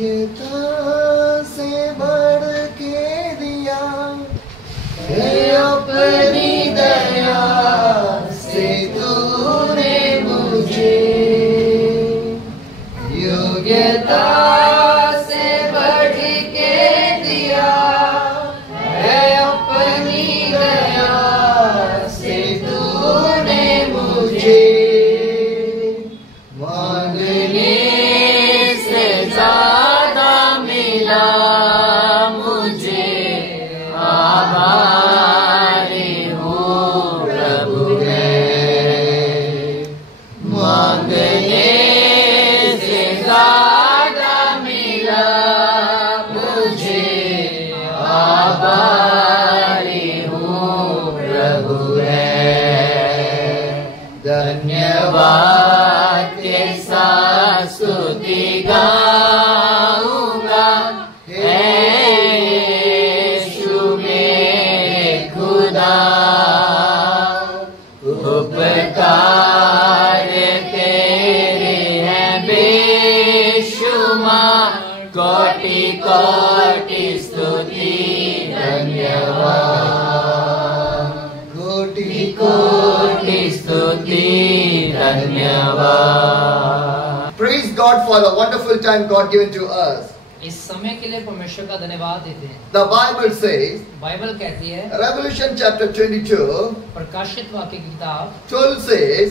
योग्यता से बढ़ के दिया है अपनी दया से तूने मुझे, योग्यता से बढ़ के दिया है अपनी दया से तूने मुझे, मांगने से ज्यादा मिला मुझे, आभारी हूँ प्रभु मैं, मांगने से ज्यादा मिला मुझे, आभारी हूँ प्रभु मैं, धन्यवाद के साथ स्तुति गाऊंगा, हे यीशु मेरे खुदा, उपकार तेरे हैं बेशुमार, कोटि कोटि स्तुति धन्यवाद, कोटि कोटि स्तुति धन्यवाद. Praise God for the wonderful time God given to us. इस समय के लिए परमेश्वर का धन्यवाद देते हैं. The Bible says, बाइबल कहती है, Revelation chapter 22, प्रकाशित वाक्य की किताब 12 says,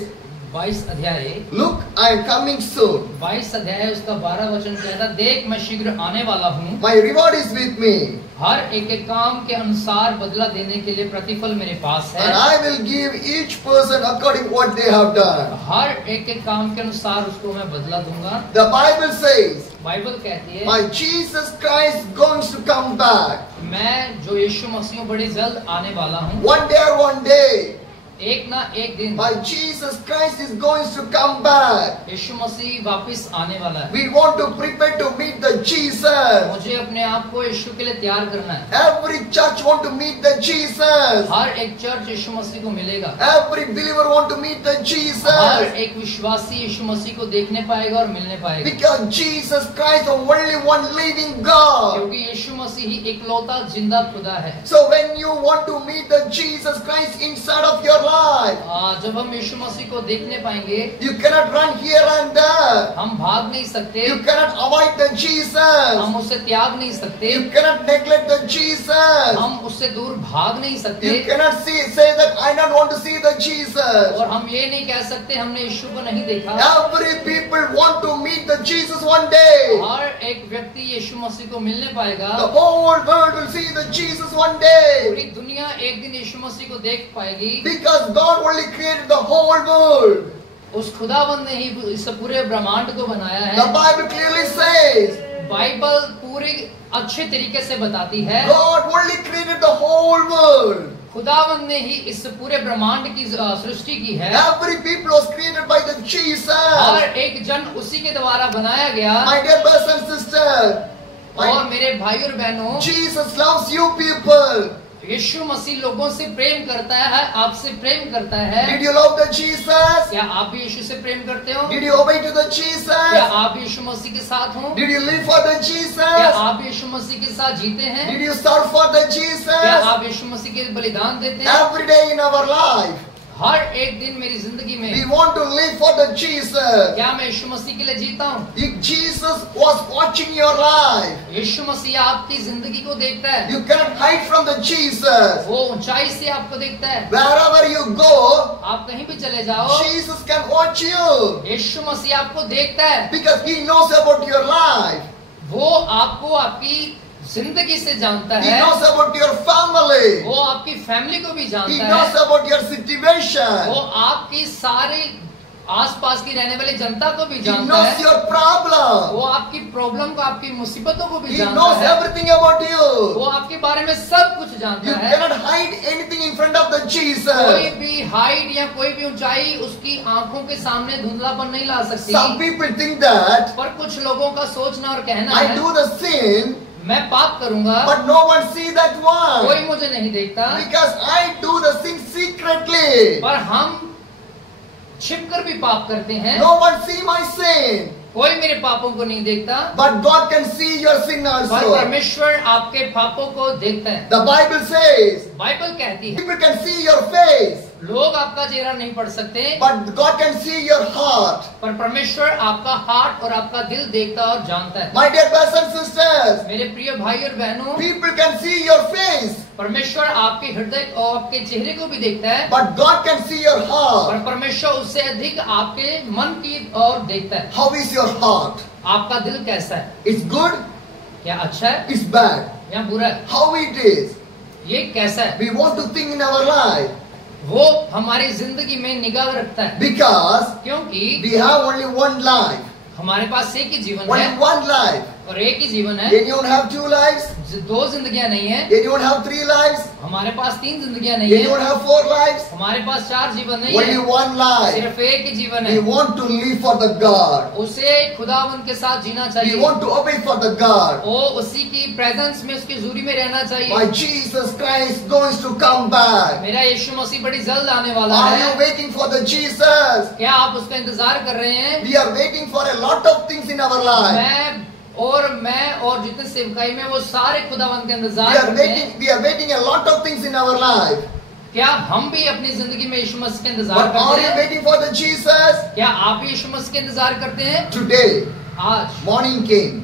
22 अध्याय, Look, I am coming soon. 22 अध्याय उसका 12 वचन कहता, देख मैं शीघ्र आने वाला हूँ, My reward is with me, हर एक एक काम के अनुसार बदला देने के लिए प्रतिफल मेरे पास and है, I will give each person according what they have done. हर एक एक काम के अनुसार उसको मैं बदला दूंगा. The Bible says, बाइबल कहती है, My Jesus Christ going to come back. मैं जो यीशु मसीह बड़ी जल्द आने वाला हूँ, One day or one day, एक ना एक दिन my Jesus Christ is going to come back. यीशु मसीह वापस आने वाला है. We want to prepare to meet the Jesus. मुझे अपने आप को यीशु के लिए तैयार करना है. Every church want to meet the Jesus. हर एक चर्च यीशु मसीह को मिलेगा. Every believer want to meet the her Jesus. एक विश्वासी यीशु मसीह को देखने पाएगा और मिलने पाएगा, Because Jesus Christ the only one living God. क्योंकि यीशु मसीह ही इकलौता जिंदा खुदा है. So when you want to meet the Jesus Christ inside of your life, जब हम यीशु मसीह को देखने पाएंगे, you cannot run here and there. हम भाग नहीं सकते, You cannot avoid the Jesus. हम उससे त्याग नहीं सकते, You cannot neglect the Jesus. हम उससे दूर भाग नहीं सकते, You cannot say that I don't want to see the Jesus. और हम ये नहीं कह सकते हमने यीशु को नहीं देखा. Every people want to meet the Jesus one day. हर एक व्यक्ति यीशु मसीह को मिलने पाएगा, The whole world will see the Jesus one day. पूरी दुनिया एक दिन यीशु मसीह को देख पाएगी, Because God only created the whole world. उस खुदावंद ने ही इस पूरे ब्रह्मांड को बनाया The है. Bible clearly says बाइबल पूरी अच्छे तरीके से बताती है, God only created the whole world. खुदावंद ने ही इस पूरे ब्रह्मांड की सृष्टि की है. Every people was created by the Jesus. हर एक जन उसी के द्वारा बनाया गया. My dear brothers and sisters, और मेरे भाई और बहनों, Jesus loves you people. यीशु मसीह लोगों से प्रेम करता है, आपसे प्रेम करता है. Did you love the Jesus? क्या आप भी यीशु से प्रेम करते हो? Did you obey to the क्या Jesus? आप यीशु मसीह के साथ हो? Did you live for the क्या Jesus? आप यीशु मसीह के साथ जीते हैं? Did you serve for the क्या Jesus? आप यीशु मसीह के लिए बलिदान देते हैं? Every day in our life, हर एक दिन मेरी जिंदगी we में want to live for the Jesus. क्या मैं यीशु मसीह के लिए जीता हूँ? If Jesus was watching your life, यीशु मसीह आपकी जिंदगी को देखता है. you cannot hide from the Jesus. वो ऊंचाई से आपको देखता है. Wherever you go, आप कहीं भी चले जाओ, Jesus can watch you. यीशु मसीह आपको देखता है. Because He knows about your life. वो आपको आपकी जिंदगी से जानता He है. knows about your family. वो आपकी फैमिली को भी He जानता knows है. about your वो situation. आपकी सारी आसपास की रहने वाली जनता को भी He जानता knows है. your problem. वो आपकी प्रॉब्लम को, आपकी मुसीबतों को भी He जानता knows है. everything about वो you. आपके बारे में सब कुछ You जानता है. cannot hide anything in front of the कोई Jesus. भी हाइट या कोई भी ऊंचाई उसकी आंखों के सामने धुंधलापन नहीं ला सकती. Some people think that पर कुछ लोगों का सोचना और कहना I है, do the sin, मैं पाप करूंगा, but no one see that one. कोई मुझे नहीं देखता. Because I do the sin secretly. पर हम छिपकर भी पाप करते हैं. No one see my sin. कोई मेरे पापों को नहीं देखता, but God can see your sin पर also. परमेश्वर आपके पापों को देखता है। The Bible says, बाइबल कहती है people can see your face, लोग आपका चेहरा नहीं पढ़ सकते, but God can see your heart. पर परमेश्वर आपका हार्ट और आपका दिल देखता और जानता है। My dear brothers and sisters, मेरे प्रिय भाई और बहनों, people can see your face, परमेश्वर आपके हृदय और आपके चेहरे को भी देखता है, but God can see your और heart. परमेश्वर उससे अधिक आपके मन की ओर देखता है। How is your heart? आपका दिल कैसा है? It's good, क्या अच्छा है it's bad. या बुरा है? How it is? ये कैसा है? We want to think in our life वो हमारी जिंदगी में निगाह रखता है, because क्योंकि we have only one life. हमारे पास एक ही जीवन Only है one life. और एक ही जीवन है। Anyone have two lives? दो जिंदगियां नहीं है, Anyone have three lives? हमारे पास तीन जिंदगियां नहीं है, Anyone have four lives? हमारे पास चार जीवन नहीं Only है, one life. सिर्फ एक ही जीवन We है। want to live for the God. उसे खुदावंद के साथ जीना We चाहिए, want to obey for the God. वो उसी की प्रेजेंस में, उसकी हुजूरी में रहना My चाहिए। Jesus Christ going to come back. मेरा यीशु मसीह बड़ी जल्द आने वाला Are है। you waiting for the Jesus? क्या आप उसका इंतजार कर रहे हैं? We are waiting for a lot of things in our life. मैं और जितने सेवकाई में वो सारे खुदावंद के We इंतजार are करते हैं। waiting. We are waiting a lot of things in our life. क्या हम भी अपनी जिंदगी में यीशु मसीह का इंतजार But are करते you हैं? waiting for the Jesus? क्या आप भी यीशु मसीह का इंतजार करते हैं? Today, आज morning came,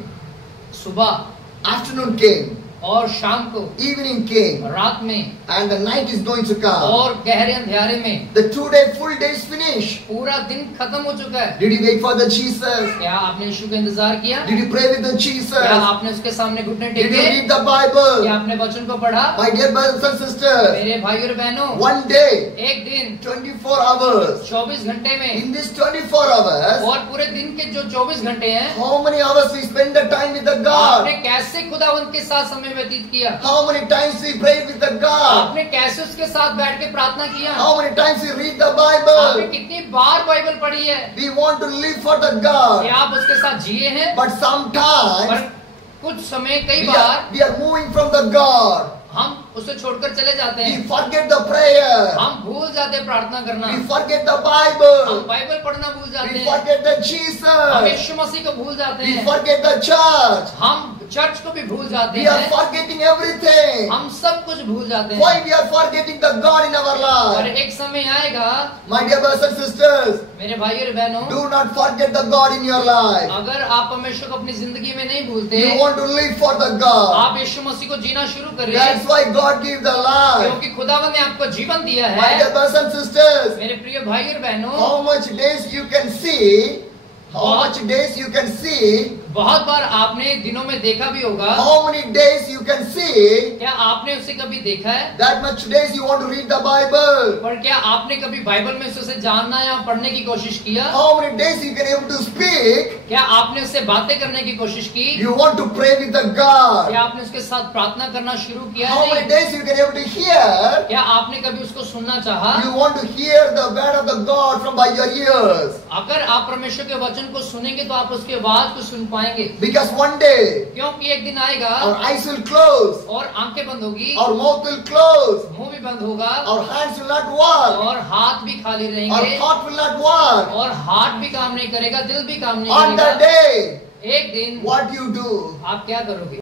सुबह afternoon came, और शाम को, evening came, रात में and the night is going to come. और गहरे अंधेरे में The 2-day full day is finished. पूरा दिन खत्म हो चुका है। Did you wait for the Jesus? क्या आपने यीशु का इंतजार किया? Did you pray with the Jesus? क्या आपने उसके सामने घुटने Did you टेके? read the Bible? क्या आपने वचन को पढ़ा? My dear brothers and sisters, मेरे भाई और बहनों, one day, एक दिन 24 hours. 24 घंटे में, In this 24 hours, और पूरे दिन के जो 24 घंटे हैं, how many hours we spend the time with the आपने God? कैसे खुदावंत के साथ समय व्यतीत किया? How many times we prayed with the God? आपने कैसे उसके साथ बैठ के प्रार्थना किया? How many times we read the आपने Bible? कितनी बार बाइबल पढ़ी है? We want to live for the God. क्या आप उसके साथ जिए हैं? But sometimes पर कुछ समय, कई बार we are moving from the God. हम उसे छोड़कर चले जाते We हैं। forget the prayer. हम भूल जाते हैं प्रार्थना करना, We forget the हम Bible. बाइबल पढ़ना भूल जाते We हैं, forget the हम Jesus. यीशु मसीह को भूल जाते We हैं, forget the church. हम चर्च को भी भूल जाते We are हैं, forgetting everything. हम सब कुछ भूल जाते Why हैं। we are forgetting the God in our और life? एक समय आएगा, My dear brothers and sisters, मेरे भाई और बहनों, do not forget the God in your life. अगर आप परमेश्वर को अपनी जिंदगी में नहीं भूलते, You want to live for the God. आप यीशु मसीह को जीना शुरू करिए, That's why God gave the life. क्योंकि खुदावंद ने आपको जीवन दिया My dear है। brothers and sisters, मेरे प्रिय भाई और बहनों, how much days you can see, how much days you can see, बहुत बार आपने दिनों में देखा भी होगा, how many days you can see, क्या आपने उसे कभी देखा है? that much days you want to read the Bible. पर क्या आपने कभी बाइबल में उसे जानना या पढ़ने की कोशिश किया? How many days you can able to speak, क्या आपने उससे बातें करने की कोशिश की? you want to pray with the God. क्या आपने उसके साथ प्रार्थना करना शुरू किया? How many नहीं? days you can able to hear, क्या आपने कभी उसको सुनना चाहा? you want to hear the word of the God from by your ears. अगर आप परमेश्वर के वचन को सुनेंगे तो आप उसकी आवाज को सुन पाएंगे, Because one day क्योंकि एक दिन आएगा our eyes will close, और आंखें बंद होगी, our mouth will close, मुंह भी बंद होगा, our hands will not work, और हाथ भी खाली our रहेंगे, thought will not work. और हार्ट भी काम नहीं करेगा, दिल भी काम नहीं On that करेगा। day, एक दिन what you do? आप क्या करोगे?